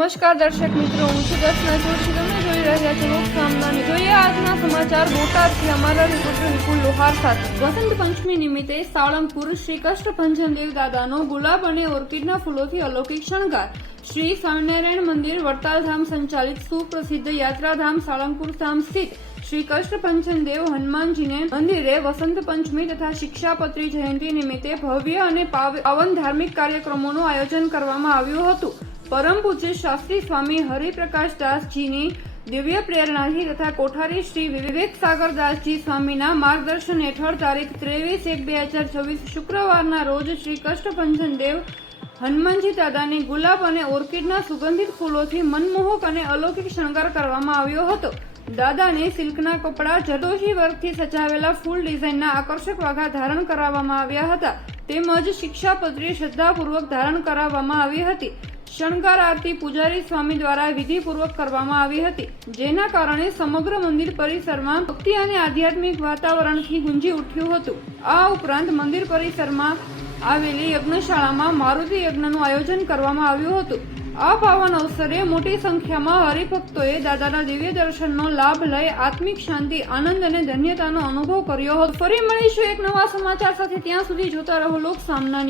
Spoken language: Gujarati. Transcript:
નમસ્કાર દર્શક મિત્રો, હું છું દર્શના જોશી. તમે જોઈ રહ્યા છો લોકસામનાની. જોઈએ આજના સમાચાર બોટાદથી અમારા રિપોર્ટર વિપુલ લોહાર સાથે. વસંત પંચમી નિમિત્તે સાળંગપુર શ્રી કષ્ટભંજન દેવ દાદાનો ગુલાબ અને ઓર્કિડના ફૂલોથી અલૌકિક શણગાર. શ્રી સ્વામિનારાયણ મંદિર વડતાલધામ સંચાલિત સુપ્રસિદ્ધ યાત્રાધામ સાળંગપુર ધામ સ્થિત શ્રી કષ્ટભંજન દેવ હનુમાનજીને મંદિરે વસંત પંચમી તથા શિક્ષાપત્રી જયંતિ નિમિત્તે ભવ્ય અને પાવન ધાર્મિક કાર્યક્રમોનું આયોજન કરવામાં આવ્યું હતું. પરમ પૂજ્ય શાસ્ત્રી સ્વામી હરિપ્રકાશદાસજીની દિવ્ય પ્રેરણાથી તથા કોઠારી શ્રી વિવેક સાગરદાસજી સ્વામીના માર્ગદર્શન હેઠળ તારીખ 23/1/2026 શુક્રવારના રોજ શ્રી કષ્ટભંજન દેવ હનુમાનજી દાદાની ગુલાબ અને ઓર્કિડના સુગંધિત ફૂલોથી મનમોહક અને અલૌકિક શણગાર કરવામાં આવ્યો હતો. દાદાને સિલ્કના કપડા, જરદોશી વર્કથી સજાવેલા ફૂલ ડિઝાઇનના આકર્ષક વાઘા ધારણ કરાવવામાં આવ્યા હતા. તેમજ શિક્ષાપત્રી શ્રદ્ધાપૂર્વક ધારણ કરાવવામાં આવી હતી. શણગાર આરતી પૂજારી સ્વામી દ્વારા વિધિપૂર્વક કરવામાં આવી હતી, જેના કારણે સમગ્ર મંદિર પરિસરમાં ભક્તિ અને આધ્યાત્મિક વાતાવરણથી ગુંજી ઉઠ્યું હતું. આ ઉપરાંત મંદિર પરિસરમાં આવેલી યજ્ઞશાળામાં મારુતિ યજ્ઞનું આયોજન કરવામાં આવ્યું હતું. આ પાવન અવસરે મોટી સંખ્યામાં હરિભક્તોએ દાદાના દિવ્ય દર્શનનો લાભ લઈ આત્મિક શાંતિ, આનંદ અને ધન્યતાનો અનુભવ કર્યો હતો. ફરી મળીશું એક નવા સમાચાર સાથે. ત્યાં સુધી જોતા રહો લોકસામના.